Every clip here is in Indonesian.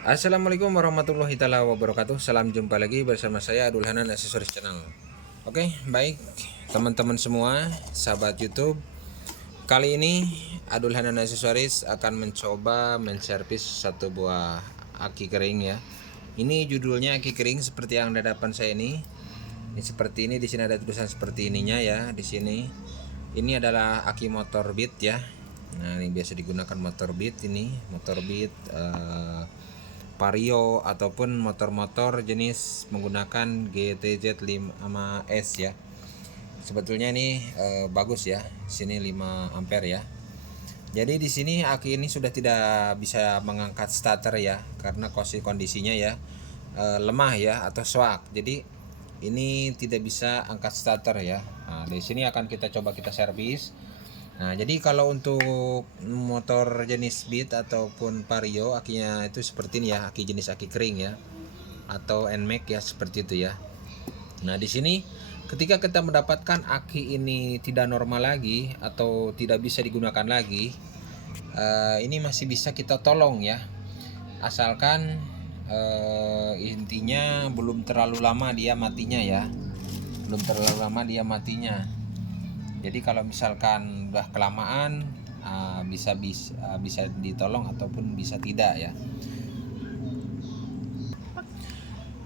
Assalamualaikum warahmatullahi taala wabarakatuh. Salam jumpa lagi bersama saya Adul Hanan Aksesoris Channel. Oke, baik teman-teman semua, sahabat YouTube. Kali ini Adul Hanan Aksesoris akan mencoba menservis satu buah aki kering ya. Ini judulnya aki kering seperti yang ada di depan saya ini. Ini seperti ini, di sini ada tulisan seperti ininya ya, di sini. Ini adalah aki motor Beat ya. Nah, ini biasa digunakan motor Beat ini, motor Beat Vario ataupun motor-motor jenis menggunakan GTZ 5S ya. Sebetulnya ini bagus ya. Sini 5 ampere ya. Jadi di sini aki ini sudah tidak bisa mengangkat starter ya, karena kondisinya ya lemah ya atau swak. Jadi ini tidak bisa angkat starter ya. Nah, di sini akan kita coba kita servis. Nah, jadi kalau untuk motor jenis Beat ataupun Vario, akinya itu seperti ini ya, aki jenis aki kering ya, atau NMAX ya, seperti itu ya. Nah, di sini ketika kita mendapatkan aki ini tidak normal lagi atau tidak bisa digunakan lagi, ini masih bisa kita tolong ya, asalkan intinya belum terlalu lama dia matinya ya, belum terlalu lama dia matinya. Jadi kalau misalkan udah kelamaan bisa ditolong ataupun bisa tidak ya.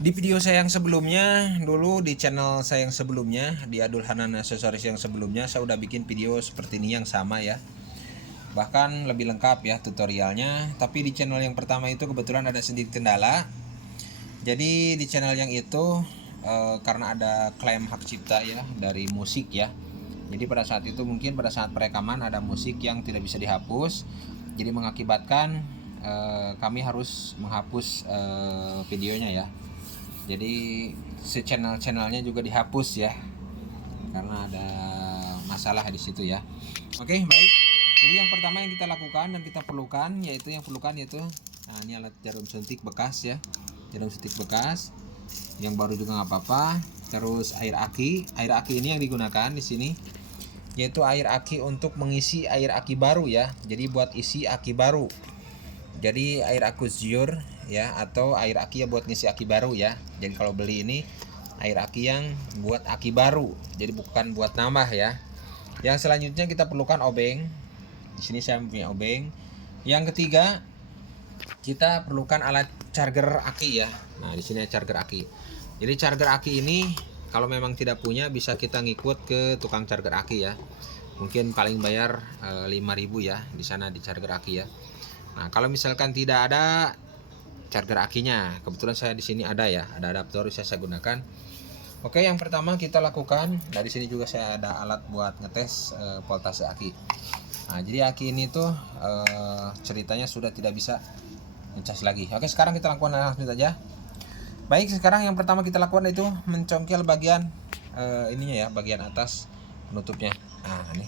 Di video saya yang sebelumnya, dulu di channel saya yang sebelumnya, di Adul Hanan Aksesoris yang sebelumnya, saya udah bikin video seperti ini yang sama ya. Bahkan lebih lengkap ya tutorialnya. Tapi di channel yang pertama itu kebetulan ada sedikit kendala. Jadi di channel yang itu karena ada klaim hak cipta ya dari musik ya. Jadi pada saat itu mungkin pada saat perekaman ada musik yang tidak bisa dihapus. Jadi mengakibatkan kami harus menghapus videonya ya. Jadi channelnya juga dihapus ya, karena ada masalah di situ ya. Oke, baik. Jadi yang pertama yang kita lakukan dan kita perlukan yaitu nah, ini alat jarum suntik bekas ya. Jarum suntik bekas. Yang baru juga nggak apa-apa. Terus air aki. Air aki ini yang digunakan di sini yaitu air aki untuk mengisi air aki baru ya. Jadi buat isi aki baru. Jadi air Aquazure ya, atau air aki ya buat ngisi aki baru ya. Jadi kalau beli ini air aki yang buat aki baru. Jadi bukan buat nambah ya. Yang selanjutnya kita perlukan obeng. Di sini saya punya obeng. Yang ketiga kita perlukan alat charger aki ya. Nah, di sini charger aki. Jadi charger aki ini kalau memang tidak punya bisa kita ngikut ke tukang charger aki ya. Mungkin paling bayar 5.000 ya di sana di charger aki ya. Nah, kalau misalkan tidak ada charger akinya, kebetulan saya di sini ada ya, ada adaptor bisa saya gunakan. Oke, yang pertama kita lakukan, nah di sini juga saya ada alat buat ngetes voltase aki. Nah, jadi aki ini tuh ceritanya sudah tidak bisa ngecas lagi. Oke, sekarang kita lakukan langsung saja. Baik, sekarang yang pertama kita lakukan itu mencongkel bagian ininya ya, bagian atas penutupnya. Nah, ini.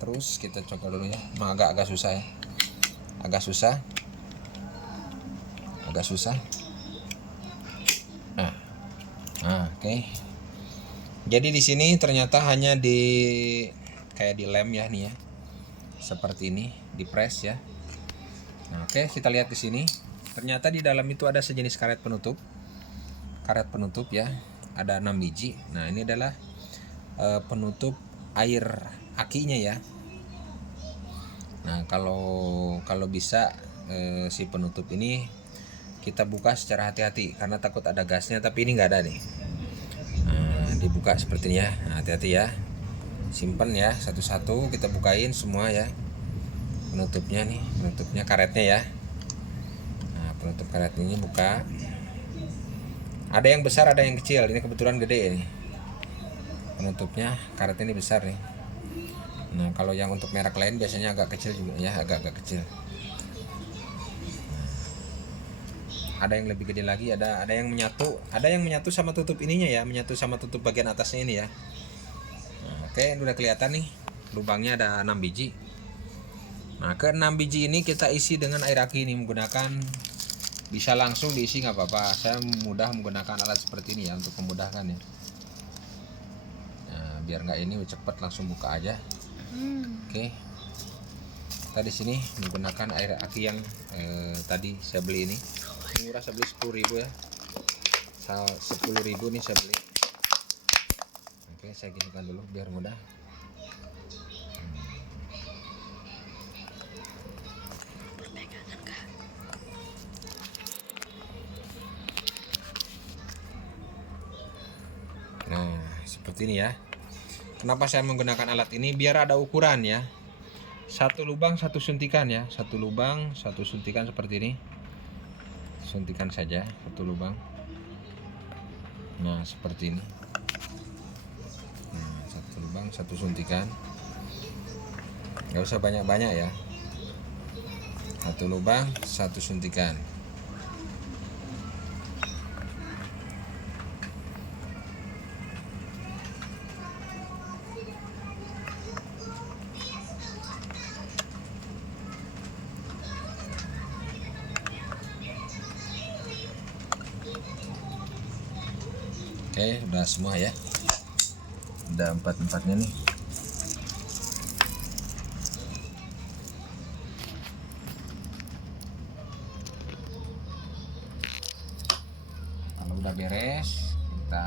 Terus kita congkel dulu ya. Memang agak susah ya. Agak susah. Nah, oke. Jadi di sini ternyata hanya kayak di lem ya nih ya. Seperti ini, di press ya. Nah, oke, kita lihat di sini. Ternyata di dalam itu ada sejenis karet penutup. Karet penutup ya, ada 6 biji. Nah, ini adalah penutup air akinya ya. Nah, kalau bisa si penutup ini kita buka secara hati-hati karena takut ada gasnya, tapi ini nggak ada nih. Nah, dibuka seperti ini ya. Nah, hati-hati ya. Simpan ya satu-satu, kita bukain semua ya. Penutupnya nih, penutupnya karetnya ya. Nah, penutup karet ini buka. Ada yang besar, ada yang kecil. Ini kebetulan gede ini. Penutupnya karet ini besar nih. Nah, kalau yang untuk merek lain biasanya agak kecil juga ya, agak kecil. Ada yang lebih gede lagi, ada yang menyatu sama tutup ininya ya, menyatu sama tutup bagian atasnya ini ya. Nah, oke, ini udah kelihatan nih. Lubangnya ada 6 biji. Nah, ke 6 biji ini kita isi dengan air aki ini menggunakan, bisa langsung diisi nggak apa-apa. Saya mudah menggunakan alat seperti ini ya untuk memudahkan ya. Nah, biar nggak ini cepet langsung buka aja. Oke. Kita di sini menggunakan air aki yang tadi saya beli ini murah, saya beli 10.000 ya. 10.000 nih saya beli. Oke, saya ginikan dulu biar mudah. Nah, seperti ini ya. Kenapa saya menggunakan alat ini? Biar ada ukuran ya. Satu lubang satu suntikan ya. Satu lubang satu suntikan seperti ini. Suntikan saja satu lubang. Nah, seperti ini. Nah, satu lubang satu suntikan. Gak usah banyak-banyak ya. Satu lubang satu suntikan. Oke, udah semua ya. Udah empat-empatnya nih. Kalau udah beres, kita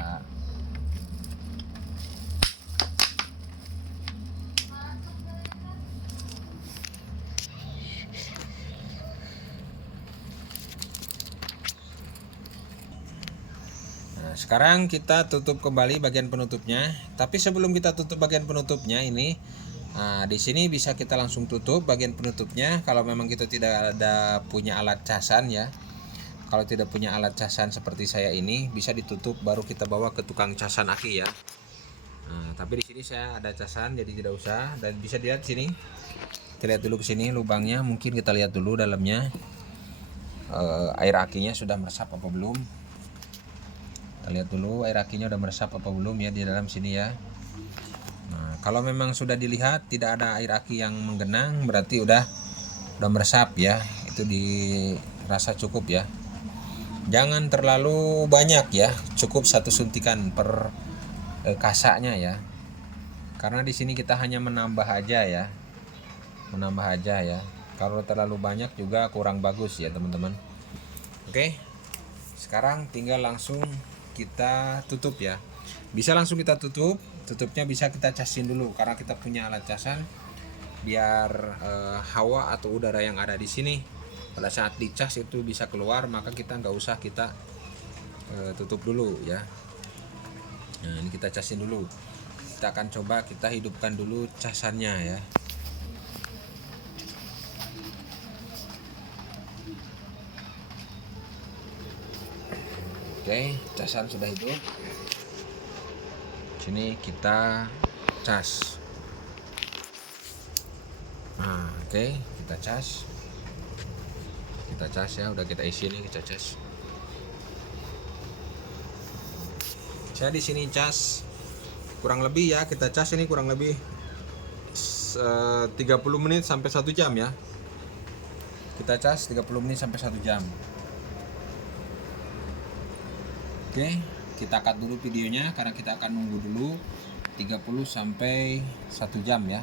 sekarang kita tutup kembali bagian penutupnya. Tapi sebelum kita tutup bagian penutupnya ini, di sini bisa kita langsung tutup bagian penutupnya. Kalau memang kita tidak ada punya alat casan ya. Kalau tidak punya alat casan seperti saya ini, bisa ditutup baru kita bawa ke tukang casan aki ya. Tapi di sini saya ada casan, jadi tidak usah. Dan bisa dilihat sini. Kita lihat dulu ke sini lubangnya. Mungkin kita lihat dulu dalamnya. Air akinya sudah meresap apa belum? Kita lihat dulu air akinya udah meresap apa belum ya di dalam sini ya. Nah, kalau memang sudah dilihat tidak ada air aki yang menggenang, berarti udah meresap ya. Itu dirasa cukup ya. Jangan terlalu banyak ya, cukup satu suntikan per kasaknya ya. Karena di sini kita hanya menambah aja ya. Menambah aja ya. Kalau terlalu banyak juga kurang bagus ya, teman-teman. Oke. Sekarang tinggal langsung kita tutup ya. Bisa langsung kita tutup. Tutupnya bisa kita casin dulu karena kita punya alat casan biar hawa atau udara yang ada di sini pada saat dicas itu bisa keluar, maka kita nggak usah kita tutup dulu ya. Nah, ini kita casin dulu. Kita akan coba kita hidupkan dulu casannya ya. Oke, casan sudah hidup. Sini kita cas. Nah, oke, kita cas. Kita cas ya, udah kita isi nih, kita cas. Saya di sini cas kurang lebih ya, kita cas ini kurang lebih 30 menit sampai 1 jam ya. Kita cas 30 menit sampai 1 jam. Oke, kita cut dulu videonya karena kita akan nunggu dulu 30 sampai 1 jam ya.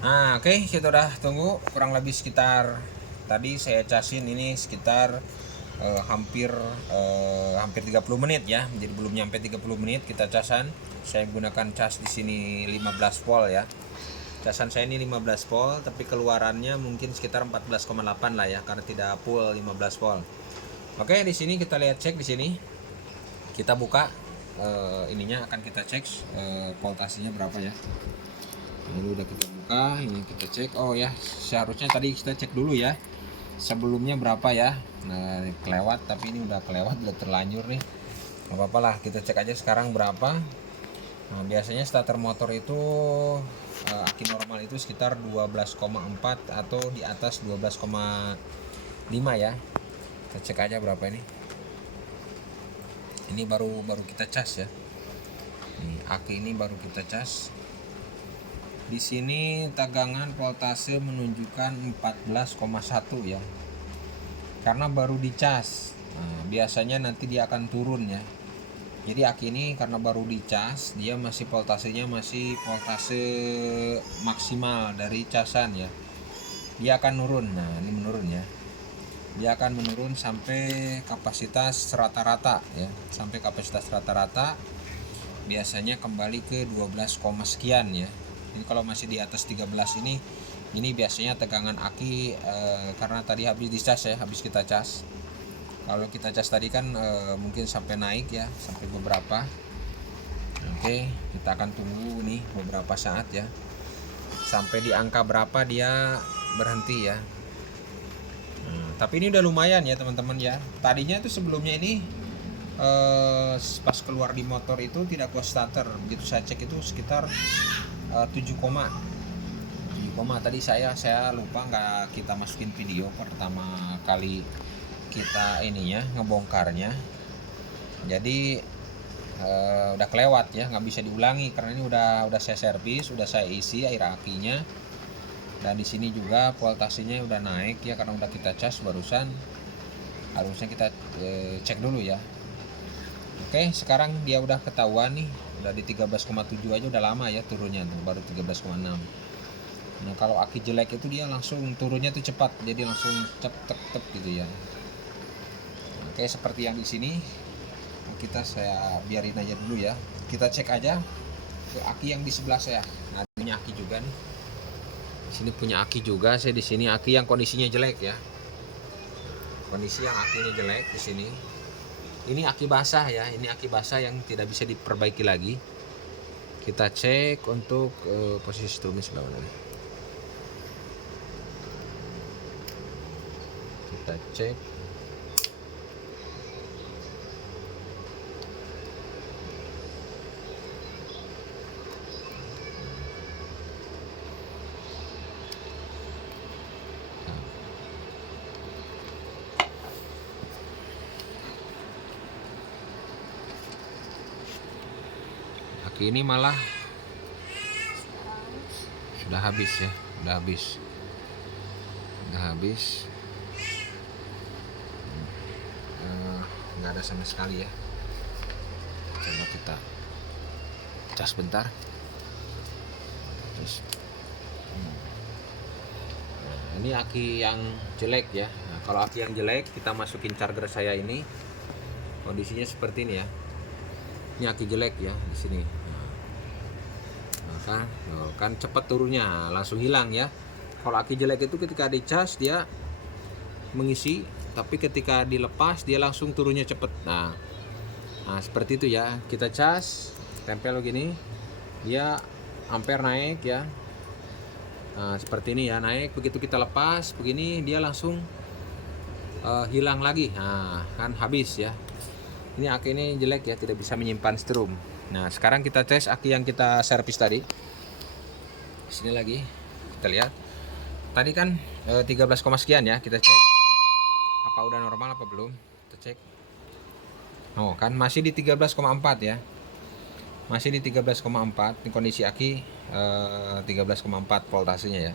Nah, oke, kita udah tunggu kurang lebih sekitar tadi saya casin ini sekitar hampir 30 menit ya. Jadi belum nyampe 30 menit kita casan. Saya menggunakan cas di sini 15 volt ya. Casan saya ini 15 volt tapi keluarannya mungkin sekitar 14,8 lah ya karena tidak full 15 volt. Oke, di sini kita lihat cek di sini. Kita buka ininya akan kita cek voltasenya berapa ya. Ini udah kita buka, ini kita cek. Oh ya, seharusnya tadi kita cek dulu ya. Sebelumnya berapa ya? Nah, kelewat tapi ini udah kelewat, udah terlanjur nih. Gak apa-apa lah, kita cek aja sekarang berapa. Nah, biasanya starter motor itu aki normal itu sekitar 12,4 atau di atas 12,5 ya. Kita cek aja berapa ini. Ini baru kita cas ya. Nih, aki ini baru kita cas. Di sini tegangan voltase menunjukkan 14,1 ya. Karena baru dicas. Nah, biasanya nanti dia akan turun ya. Jadi aki ini karena baru dicas, dia masih voltasenya masih voltase maksimal dari casan ya. Dia akan menurun. Nah, ini menurun ya. Dia akan menurun sampai kapasitas rata-rata ya. Sampai kapasitas rata-rata biasanya kembali ke 12, sekian ya. Ini kalau masih di atas 13 ini biasanya tegangan aki karena tadi habis dicas ya, habis kita cas. Kalau kita cas tadi kan mungkin sampai naik ya, sampai beberapa. Oke, kita akan tunggu nih beberapa saat ya. Sampai di angka berapa dia berhenti ya. Tapi ini udah lumayan ya teman-teman ya. Tadinya itu sebelumnya ini pas keluar di motor itu tidak kuat starter. Begitu saya cek itu sekitar 7, tadi saya lupa nggak kita masukin video pertama kali kita ininya ngebongkarnya. Jadi udah kelewat ya, nggak bisa diulangi karena ini udah saya servis, udah saya isi air akinya. Dan di sini juga voltasenya udah naik ya karena udah kita cas barusan. Harusnya kita cek dulu ya. Oke, sekarang dia udah ketahuan nih, udah di 13,7 aja udah lama ya turunnya tuh, baru 13,6. Nah, kalau aki jelek itu dia langsung turunnya tuh cepat, jadi langsung cep gitu ya. Oke, seperti yang di sini saya biarin aja dulu ya. Kita cek aja ke aki yang di sebelah saya. Nah, punya aki juga nih. Di sini punya aki juga, saya di sini aki yang kondisinya jelek ya. Kondisi yang akinya jelek di sini. Ini aki basah ya, ini aki basah yang tidak bisa diperbaiki lagi. Kita cek untuk posisi tumis sebelah mana. Kita cek. Aki ini malah sudah habis ya, udah habis. Nggak ada sama sekali ya. Coba kita cas bentar. Terus nah, ini aki yang jelek ya. Nah, kalau aki yang jelek kita masukin charger saya ini, kondisinya seperti ini ya. Ini aki jelek ya di sini. Nah, kan cepat turunnya, langsung hilang ya. Kalau aki jelek itu ketika dicas dia mengisi, tapi ketika dilepas dia langsung turunnya cepet. Nah seperti itu ya. Kita cas, tempel begini, dia ampere naik ya. Nah, seperti ini ya, naik. Begitu kita lepas begini dia langsung hilang lagi. Nah, kan habis ya. Ini aki ini jelek ya, tidak bisa menyimpan strum. Nah, sekarang kita tes aki yang kita servis tadi. Sini lagi kita lihat. Tadi kan 13, sekian ya, kita cek apa udah normal apa belum. Kita cek. Oh, kan masih di 13,4 ya. Masih di 13,4. Ini kondisi aki 13,4 voltasenya ya.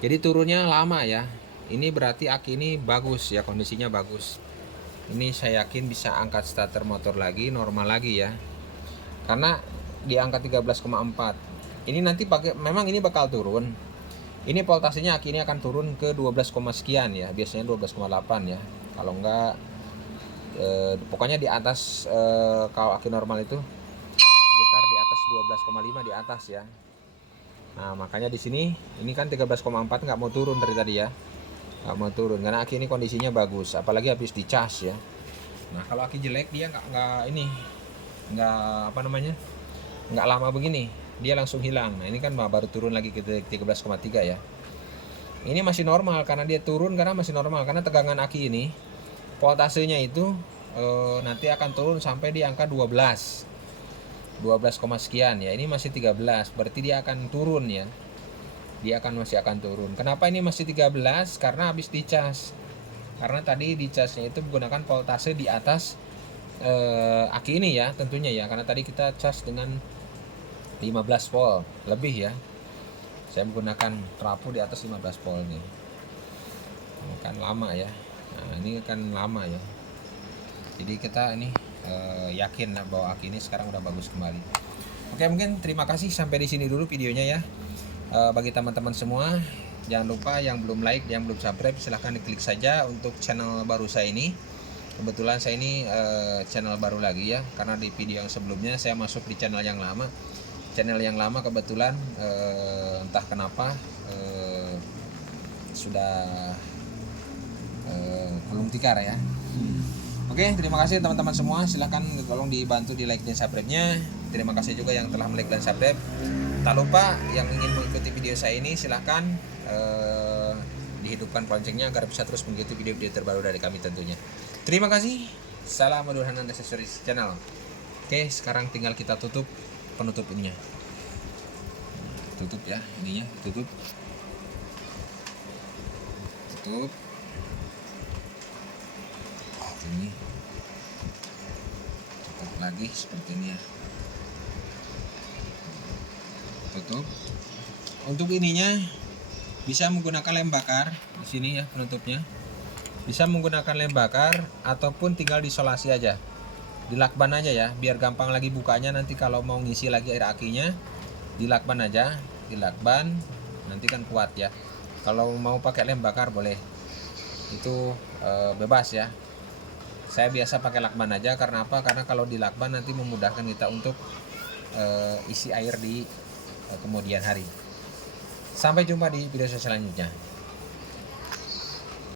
Jadi turunnya lama ya. Ini berarti aki ini bagus ya, kondisinya bagus. Ini saya yakin bisa angkat starter motor lagi, normal lagi ya. Karena di angka 13,4. Ini nanti memang ini bakal turun. Ini voltasenya aki ini akan turun ke 12, sekian ya. Biasanya 12,8 ya. Kalau enggak pokoknya di atas kalau aki normal itu sekitar di atas 12,5 di atas ya. Nah, makanya di sini ini kan 13,4 nggak mau turun dari tadi ya. Nggak mau turun karena aki ini kondisinya bagus, apalagi habis dicas ya. Nah, kalau aki jelek dia nggak lama begini, dia langsung hilang. Nah, ini kan baru turun lagi ke 13,3 ya. Ini masih normal karena dia turun karena masih normal karena tegangan aki ini voltasenya itu nanti akan turun sampai di angka 12, sekian ya. Ini masih 13, berarti dia akan turun ya. Dia masih akan turun. Kenapa ini masih 13? Karena habis dicas. Karena tadi dicasnya itu menggunakan voltase di atas aki ini ya, tentunya ya. Karena tadi kita cas dengan 15 volt lebih ya. Saya menggunakan trafo di atas 15 volt nih. Ini kan lama ya. Nah, ini kan lama ya. Jadi kita ini yakin bahwa aki ini sekarang udah bagus kembali. Oke, mungkin terima kasih, sampai di sini dulu videonya ya. Bagi teman-teman semua, jangan lupa yang belum like, yang belum subscribe, silahkan diklik saja untuk channel baru saya ini. Kebetulan saya ini channel baru lagi ya, karena di video yang sebelumnya saya masuk di channel yang lama. Channel yang lama kebetulan entah kenapa sudah belum tikar ya. Oke, terima kasih teman-teman semua. Silahkan tolong dibantu di like dan subscribe-nya. Terima kasih juga yang telah like dan subscribe. Tak lupa yang ingin mengikuti video saya ini, silahkan dihidupkan loncengnya agar bisa terus mengikuti video-video terbaru dari kami tentunya. Terima kasih. Salam Adul Hanan Accessories Channel. Oke, sekarang tinggal kita tutup penutup ininya. Tutup ya, ininya tutup. Tutup. Ini tutup lagi seperti ini ya. Tutup. Untuk ininya bisa menggunakan lem bakar di sini ya, penutupnya. Bisa menggunakan lem bakar ataupun tinggal disolasi aja. Dilakban aja ya, biar gampang lagi bukanya. Nanti kalau mau ngisi lagi air akinya, dilakban aja, dilakban nanti kan kuat ya. Kalau mau pakai lem bakar boleh, itu bebas ya. Saya biasa pakai lakban aja, karena apa? Karena kalau dilakban nanti memudahkan kita untuk isi air di kemudian hari. Sampai jumpa di video selanjutnya.